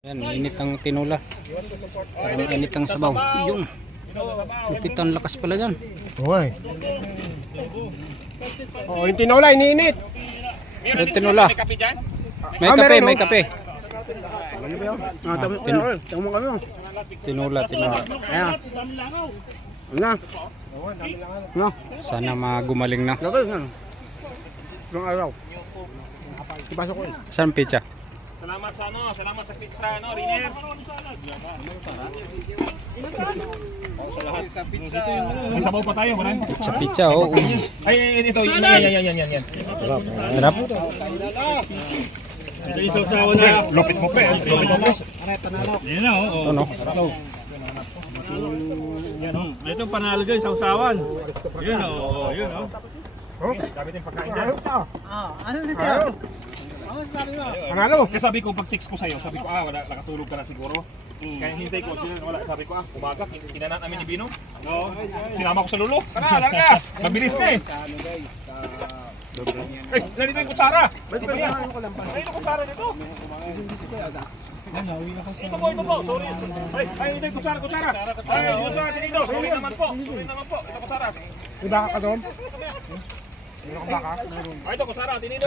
Yan, init ang tinula. Parang init ang sabaw. Yung lupitan lakas pala yan. Okay. Oh, yung tinula, iniinit. Yung tinula. May kape, may kape. Ano ba yun? Tama kami. Tinula, tinula. Ayan. Ano? Ano? Sana magumaling na. Lagay nga. Ilang araw. Ipasok ko eh. Saan pizza? Salamat sa salamat sa pizza, Riner. May sabaw pa tayo, marami. Pizza, pizza, oh. Ay, ito, yan. Harap. Ito yung sausawan na. Lupit mo pa, Yan na, Ano? Ito panalo guys, sausawan. Yun, yun, Sabi din pagkain dyan. Ano na siya? Panalo? Kasi sabi ko, pag text ko sa'yo, sabi ko, wala, nakatulog ka na siguro. Kaya hintay ko, wala, sabi ko, umaga, kinanat namin ni Bino. Sinama ko sa lulo. Tara, lang ka! Mabilis ka eh. Eh, narito yung kutsara! Narito yung kutsara dito! Ito po, sorry. Ay, ito yung kutsara. Ay, yung kutsara dito, sorry naman po. Ito kutsara. May baka ka doon? Meron kang baka? Ay, ito kutsara, dito.